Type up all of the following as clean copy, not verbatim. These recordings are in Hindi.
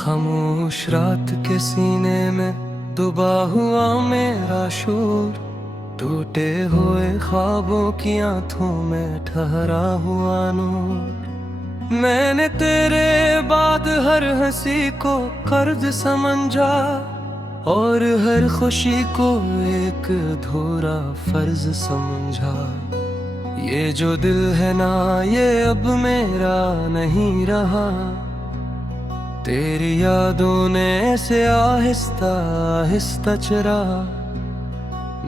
खामोश रात के सीने में दुबा हुआ मेरा शोर, टूटे हुए ख्वाबों की आंखों में ठहरा हुआ नूर। मैंने तेरे बाद हर हंसी को कर्ज समझा और हर खुशी को एक अधूरा फर्ज समझा। ये जो दिल है ना ये अब मेरा नहीं रहा, तेरी यादों ने ऐसे आहिस्ता आहिस्ता चरा।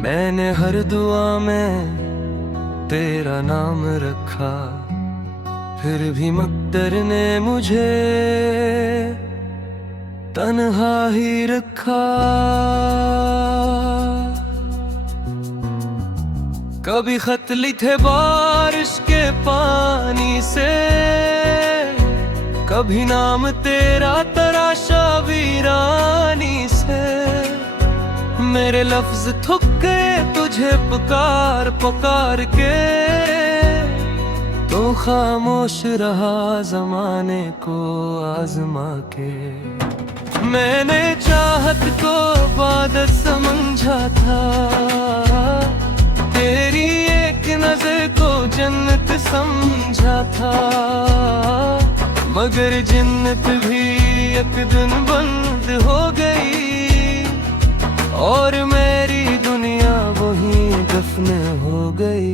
मैंने हर दुआ में तेरा नाम रखा, फिर भी मक़दर ने मुझे तन्हा ही रखा। कभी खत लिखे बारिश के पानी से, कभी नाम तेरा तराशा वीरानी से। मेरे लफ्ज थक गए तुझे पुकार पुकार के, तो खामोश रहा ज़माने को आज़मा के। मैंने चाहत को इबादत समझा था, तेरी एक नजर को जन्नत समझा था। मगर जन्नत भी एक दिन बंद हो गई और मेरी दुनिया वहीं दफन हो गई।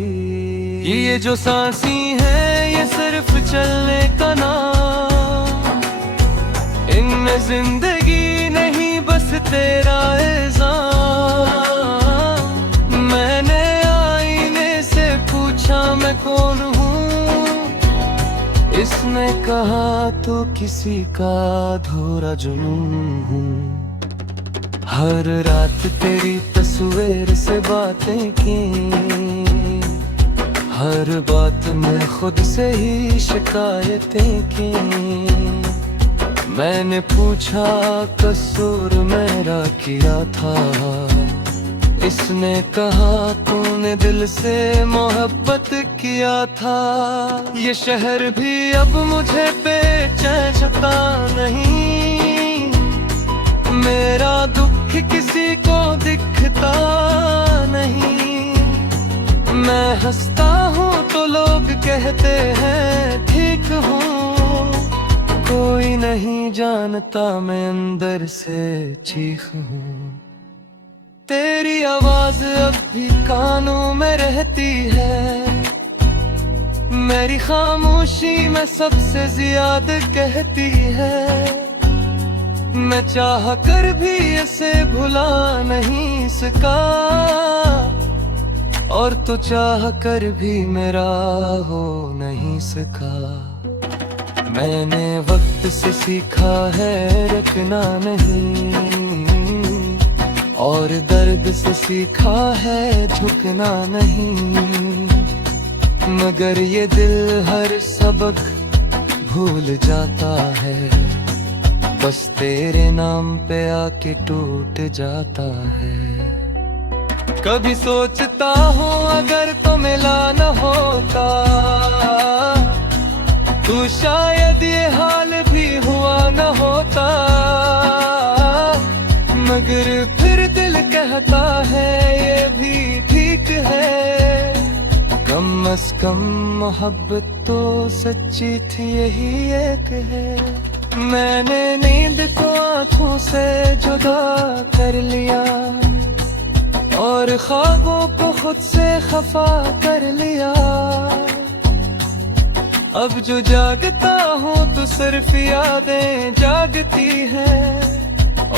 ये जो सांसी है ये सिर्फ चलने का नाम, इनमें जिंदगी नहीं बस तेरा इल्जाम। मैंने आईने से पूछा मैं कौन हूँ, इसने कहा तो किसी का अधूरा जुनून हूँ। हर रात तेरी तस्वीर से बातें की, हर बात में खुद से ही शिकायतें की। मैंने पूछा कसूर मेरा किया था, इसने कहा तूने दिल से मोहब्बत किया था। ये शहर भी अब मुझे बेचैन नहीं, मेरा दुख किसी को दिखता नहीं। मैं हंसता हूँ तो लोग कहते हैं ठीक हूँ, कोई नहीं जानता मैं अंदर से चीख हूँ। तेरी आवाज अब भी कानों में रहती है, मेरी खामोशी में सबसे ज्यादा कहती है। मैं चाह कर भी इसे भुला नहीं सका, और तो चाह कर भी मेरा हो नहीं सका। मैंने वक्त से सीखा है रखना नहीं, और दर्द से सीखा है झुकना नहीं। मगर ये दिल हर सबक भूल जाता है, बस तेरे नाम पे आके टूट जाता है। कभी सोचता हूँ अगर तो मिला न होता, तू शायद ये हाल भी हुआ न होता। मगर फिर दिल कहता है ये भी ठीक है, कम अज कम मोहब्बत तो सच्ची थी यही एक है। मैंने नींद को आँखों से जुदा कर लिया, और ख्वाबों को खुद से खफा कर लिया। अब जो जागता हूँ तो सिर्फ यादें जागती हैं,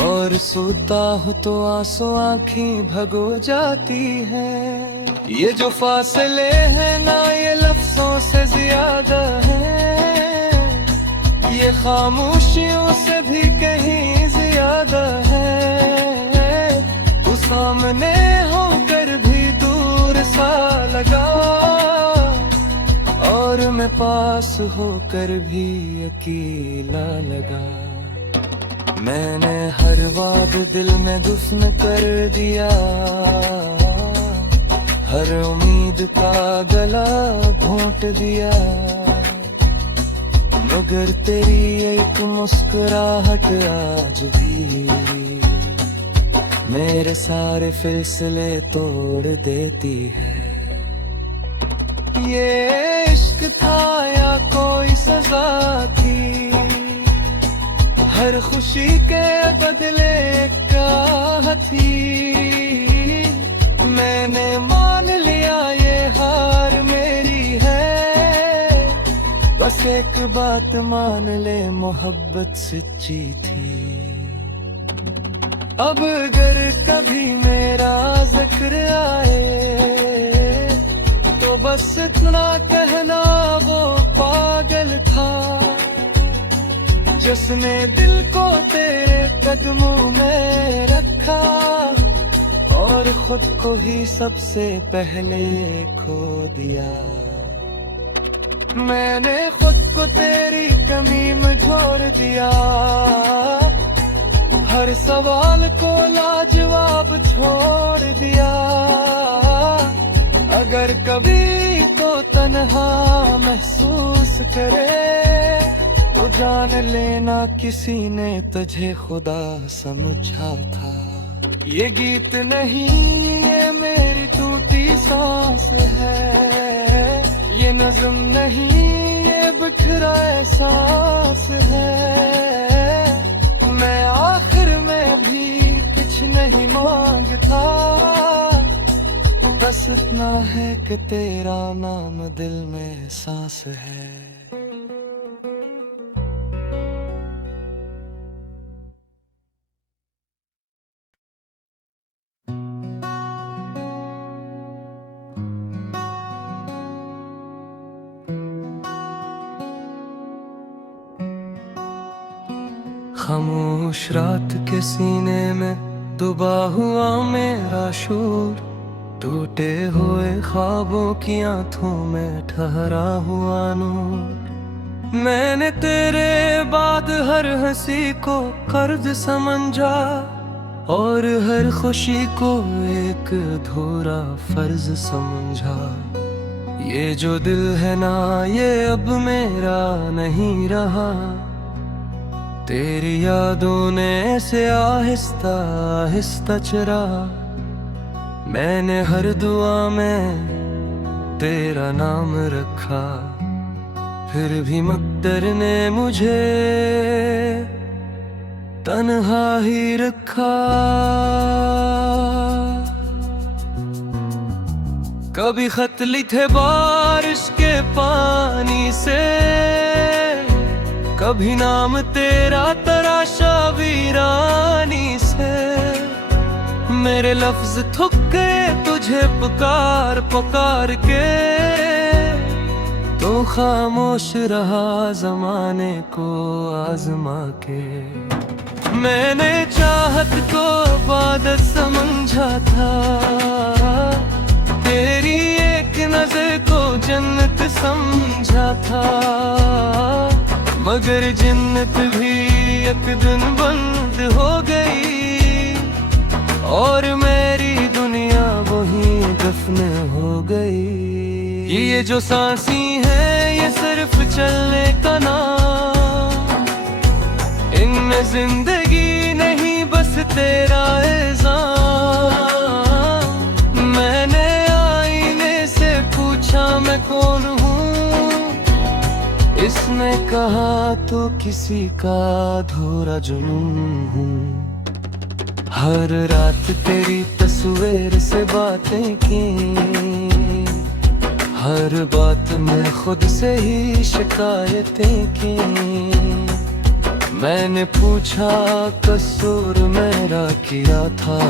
और सोता हूँ तो आंसू आँखें भगो जाती हैं। ये जो फासले हैं ना ये लफ्जों से ज्यादा है, ये खामोशियों से भी कहीं ज्यादा है। तू सामने होकर भी दूर सा लगा, और मैं पास होकर भी अकेला लगा। मैंने हर वाद दिल में दुफन कर दिया, हर उम्मीद का गला घोंट दिया। मगर तेरी एक मुस्कुराहट आज भी मेरे सारे फिसले तोड़ देती है। ये इश्क था या कोई सजा थी, हर खुशी के बदले क्या थी। मैंने मान लिया ये हार मेरी है, बस एक बात मान ले मोहब्बत सच्ची थी। अब अगर कभी मेरा जिक्र आए तो बस इतना कहना वो पागल था जिसने दिल को तेरे कदमों में रखा और खुद को ही सबसे पहले खो दिया। मैंने खुद को तेरी कमी में छोड़ दिया, हर सवाल को लाजवाब छोड़ दिया। अगर कभी तो तन्हा महसूस करे तो जान लेना किसी ने तुझे खुदा समझा था। ये गीत नहीं ये मेरी टूटी सांस है, ये नज़्म नहीं ये बिखरा एहसास है। मैं आखिर में भी कुछ नहीं मांगता, बस इतना है कि तेरा नाम दिल में सांस है। खामोश रात के सीने में दुबा हुआ मेरा शूर, टूटे हुए ख्वाबों की आंखों में ठहरा हुआ नूर। मैंने तेरे बाद हर हंसी को कर्ज समझा और हर खुशी को एक अधूरा फर्ज समझा। ये जो दिल है ना ये अब मेरा नहीं रहा, तेरी यादों ने ऐसे आहिस्ता आहिस्ता चुरा। मैंने हर दुआ में तेरा नाम रखा, फिर भी मकदर ने मुझे तन्हा ही रखा। कभी खत लिखे बारिश के पानी से, कभी नाम तेरा तराशा वीरानी से। मेरे लफ्ज थक गए तुझे पुकार पुकार के, तो खामोश रहा जमाने को आजमा के। मैंने चाहत को इबादत समझा था, तेरी एक नजर को जन्नत समझा था। मगर जन्नत भी एक दिन बंद हो गई और मेरी दुनिया वहीं दफन हो गई। ये जो सांसी है ये सिर्फ चलने का नाम, इनमें जिंदगी नहीं बस तेरा इल्जाम। मैंने आईने से पूछा मैं कौन हूँ, इसने कहा तो किसी का अधूरा जुनून हूँ। हर रात तेरी तस्वीर से बातें की, हर बात में खुद से ही शिकायतें की। मैंने पूछा कसूर मेरा किया था,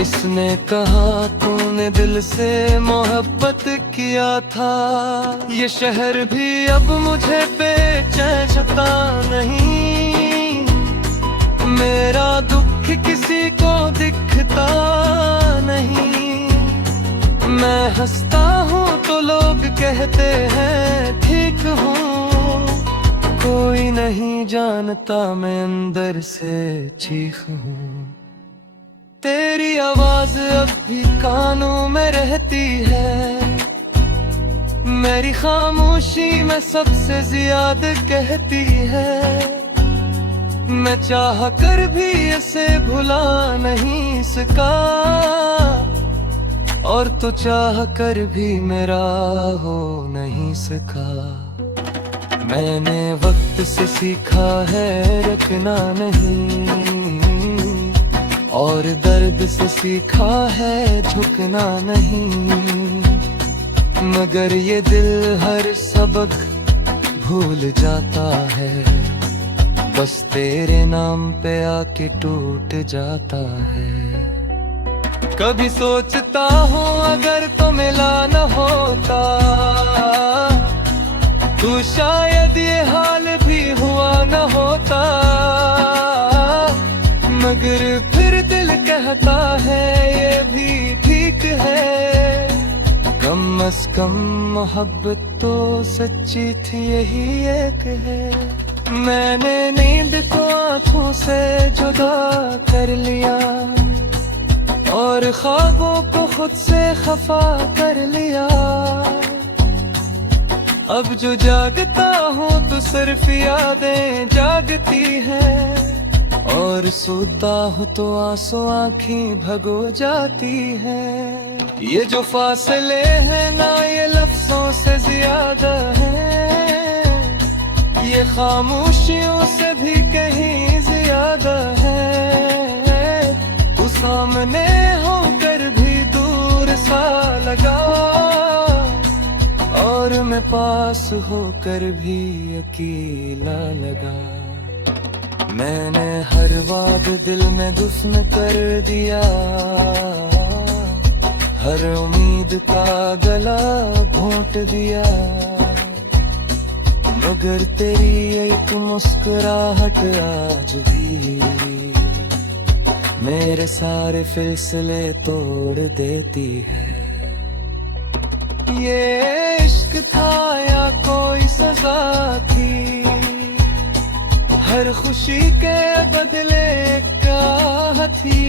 इसने कहा तूने दिल से मोहब्बत किया था। ये शहर भी अब मुझे बेचैन नहीं, मेरा दुख किसी को दिखता नहीं। मैं हंसता हूँ तो लोग कहते हैं ठीक हूँ, कोई नहीं जानता मैं अंदर से चीख हूँ। तेरी आवाज अब भी कानों में रहती है, मेरी खामोशी में सबसे ज्यादा कहती है, मैं चाह कर भी इसे भुला नहीं सका, और तो चाह कर भी मेरा हो नहीं सका। मैंने वक्त से सीखा है रखना नहीं, और दर्द से सीखा है झुकना नहीं, मगर ये दिल हर सबक भूल जाता है, बस तेरे नाम पे आके टूट जाता है। कभी सोचता हूँ अगर तो मिला न होता, तू शायद ये हाल भी हुआ न होता, मगर फिर दिल कहता है ये भी ठीक है, कम अज कम मोहब्बत तो सच्ची थी यही एक है। मैंने नींद को आँखों से जुदा कर लिया, और ख्वाबों को खुद से खफा कर लिया, अब जो जागता हूँ तो सिर्फ यादें जागती हैं, और सोता हूँ तो आंसू आँखें भगो जाती हैं। ये जो फासले हैं ना ये लफ्जों से ज्यादा हैं, ये खामोशियों से भी कहीं ज्यादा है। तू सामने होकर भी दूर सा लगा, और मैं पास होकर भी अकेला लगा। मैंने हर वाद दिल में दुफन कर दिया, हर उम्मीद का गला घोंट दिया, मगर तेरी एक मुस्कुराहट आज भी मेरे सारे फैसले तोड़ देती है। ये इश्क था या कोई सजा थी, हर खुशी के बदले क्या थी,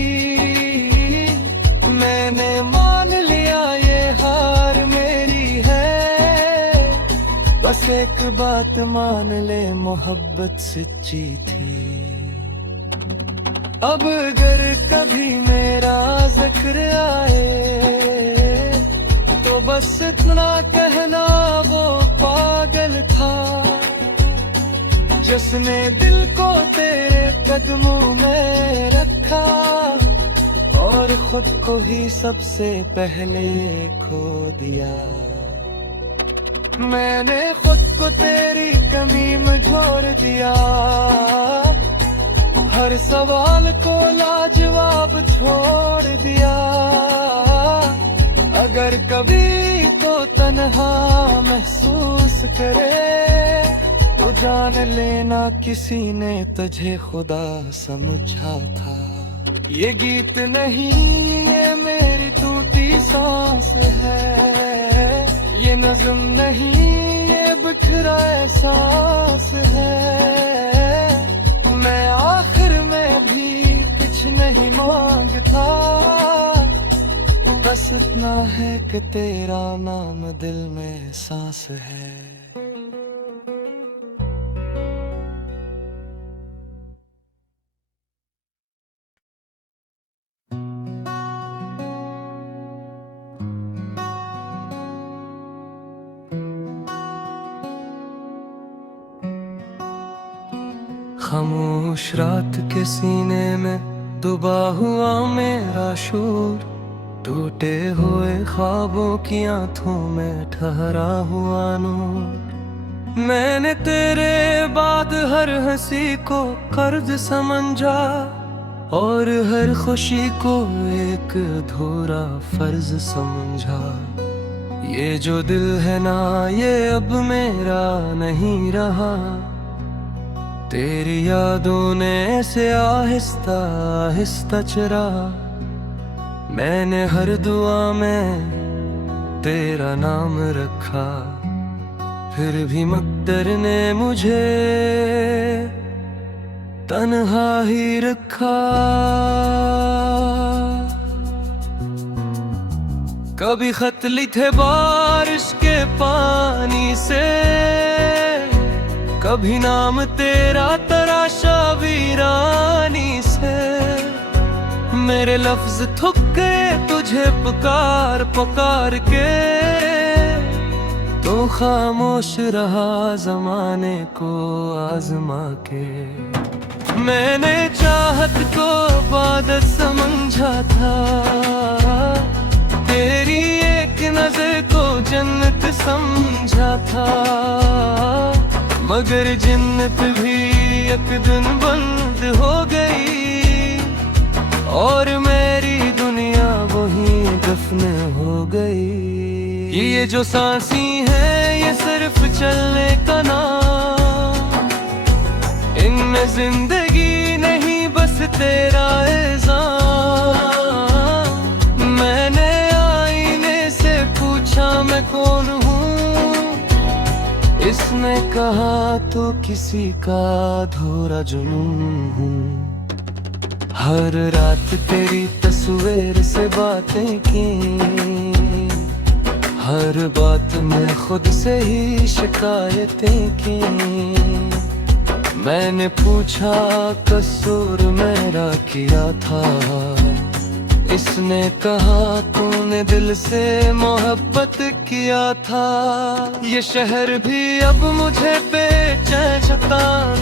मैंने मान लिया ये हार मेरी है, बस एक बात मान ले मोहब्बत सच्ची थी। अब अगर कभी मेरा जिक्र आए तो बस इतना कहना वो पागल था, जिसने दिल को तेरे कदमों में रखा, और खुद को ही सबसे पहले खो दिया। मैंने खुद को तेरी कमी में झोर दिया, हर सवाल को लाजवाब छोड़ दिया। अगर कभी तो तन्हा महसूस करे तो जान लेना किसी ने तुझे खुदा समझा था। ये गीत नहीं ये मेरी टूटी सांस है, ये नज़्म नहीं ये बिखरा एहसास है। मैं आखिर में भी कुछ नहीं मांगता, बस इतना है कि तेरा नाम दिल में सांस है। खामोश रात के सीने में दुबा हुआ मेरा शूर, टूटे हुए ख्वाबों की आंखों में ठहरा हुआ नूर। मैंने तेरे बाद हर हंसी को कर्ज समझा, और हर खुशी को एक अधूरा फर्ज समझा। ये जो दिल है ना ये अब मेरा नहीं रहा, तेरी यादों ने ऐसे आहिस्ता आहिस्ता चरा। मैंने हर दुआ में तेरा नाम रखा, फिर भी मकदर ने मुझे तन्हा ही रखा। कभी खत लिखे बारिश के पानी से, कभी नाम तेरा तराशा वीरानी से। मेरे लफ्ज थक गए तुझे पुकार पुकार के, तो खामोश रहा जमाने को आजमा के। मैंने चाहत को इबादत समझा था, तेरी एक नजर को जन्नत समझा था। मगर जन्नत भी एक दिन बंद हो गई, और मेरी दुनिया वहीं दफन हो गई। ये जो सांसी है ये सिर्फ चलने का नाम, इनमें जिंदगी नहीं बस तेरा इल्जाम। मैंने आईने से पूछा मैं कौन हूँ, इसने कहा तो किसी का अधूरा जुनून हूँ। हर रात तेरी तस्वीर से बातें की, हर बात में खुद से ही शिकायतें की। मैंने पूछा कसूर मेरा किया था, इसने कहा तूने दिल से मोहब्बत किया था। ये शहर भी अब मुझे बेचैन सताने